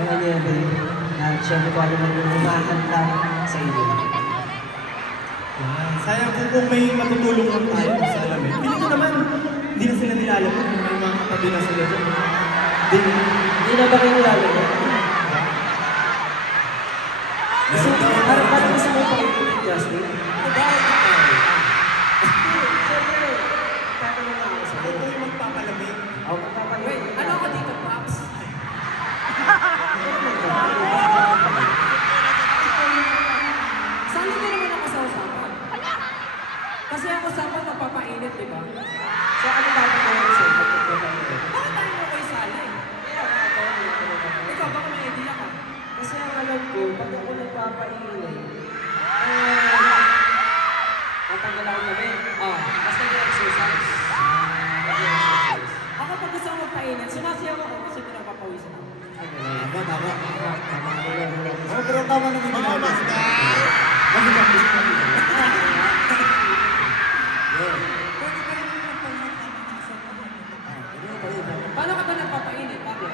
mga niyebe. At syempre kung ano man yung humahanda sa inyo. Sayang kung may matutulong lang tayo sa alamin. Hindi ko naman, hindi na sila nilalabot kung may mga katabi na sila dyan. Hindi na ba kayo nilalagay? Parang gusto mo pa ikutin, Justin? Siyempre, tatanong nga ako sa'yo. Ako po yung magpapalamig. Ako magpapalamig. Ano ako dito, props? Sali ka naman ako sa usapan. Kasi ang usapan napapainit, di ba? So, ano dapat gawin sa'yo? Bakit tayo mo kayo sali? Ikaw, baka may idea ka. Kasi ang alam ko, pag ako nagpapainit, natanggal ako na rin. Mas nag-exercise. Ako pag gusto ko magpainit, sumasayaw ako kasi pinapapawisan ako. Tama. Oh, pero tama naman yung mga Paano ka ba nagpapainit? Bakit?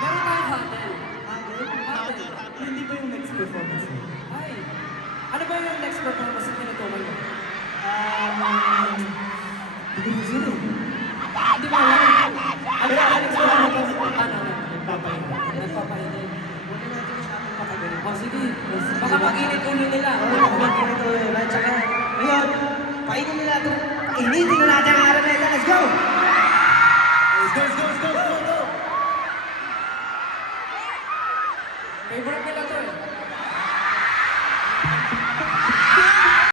Meron tayong huddle. Huddle. Hindi ba yung next performance mo? Ay, ano ba yung next performance na tinutukoy mo? Hindi ko sino. Hindi mo alam. Ano ba yung next performance mo? Ano? Nagpapahinga. Nagpapainit. Huwag na natin masyadong patagalin. O sige, baka mag-init ulo nila. Tsaka, ngayon, painin nila ito. Initin na natin ang araw na ito. Let's go! Let's go! Favorite nila to